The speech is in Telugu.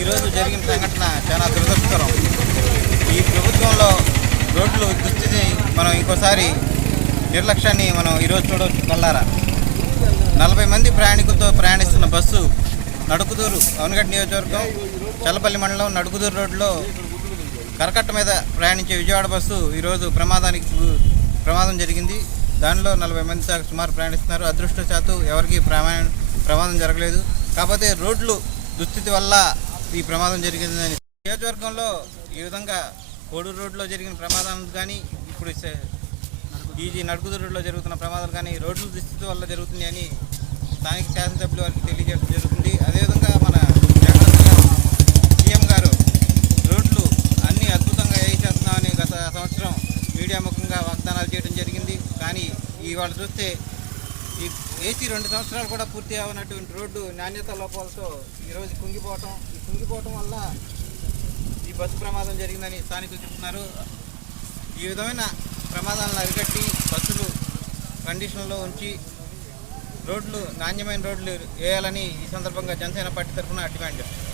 ఈరోజు జరిగిన సంఘటన చాలా దురదృష్టకరం. ఈ ప్రభుత్వంలో రోడ్లు దుస్థితి మనం ఇంకోసారి నిర్లక్ష్యాన్ని మనం ఈరోజు చూడవచ్చు కల్లారా నలభై మంది ప్రయాణికులతో ప్రయాణిస్తున్న బస్సు నడుకుదూరు అవనగడ్డ నియోజకవర్గం చల్లపల్లి మండలం నడుకుదూరు రోడ్లో కరకట్ట మీద ప్రయాణించే విజయవాడ బస్సు ఈరోజు ప్రమాదానికి ప్రమాదం జరిగింది. దానిలో నలభై మంది దాకా సుమారు ప్రయాణిస్తున్నారు. అదృష్టశాత్తు ఎవరికి ప్రమాణ ప్రమాదం జరగలేదు. కాకపోతే రోడ్లు దుస్థితి వల్ల ఈ ప్రమాదం జరిగిందని. నియోజకవర్గంలో ఈ విధంగా కోడూరు రోడ్లో జరిగిన ప్రమాదాలు కానీ ఇప్పుడు సే- ఈ రోడ్లో జరుగుతున్న ప్రమాదాలు కానీ రోడ్ల దుస్థితి వల్ల జరుగుతుంది అని స్థానిక శాసనసభ్యుల వారికి తెలియజేయడం జరుగుతుంది. అదేవిధంగా మన సీఎం గారు రోడ్లు అన్ని అద్భుతంగా వేసేస్తున్నామని గత సంవత్సరం మీడియా ముఖంగా వాగ్దానాలు చేయడం జరిగింది. కానీ ఇవాళ చూస్తే ఈ ఏసీ రెండు సంవత్సరాలు కూడా పూర్తి అవనటువంటి రోడ్డు నాణ్యత లోపాలతో ఈరోజు కుంగిపోవటం. ఈ కుంగిపోవటం వల్ల ఈ బస్సు ప్రమాదం జరిగిందని స్థానికులు చెప్తున్నారు. ఈ విధమైన ప్రమాదాలను అరికట్టి బస్సులు కండిషన్లో ఉంచి రోడ్లు నాణ్యమైన రోడ్లు వేయాలని ఈ సందర్భంగా జనసేన పార్టీ తరఫున డిమాండ్ చేస్తున్నారు.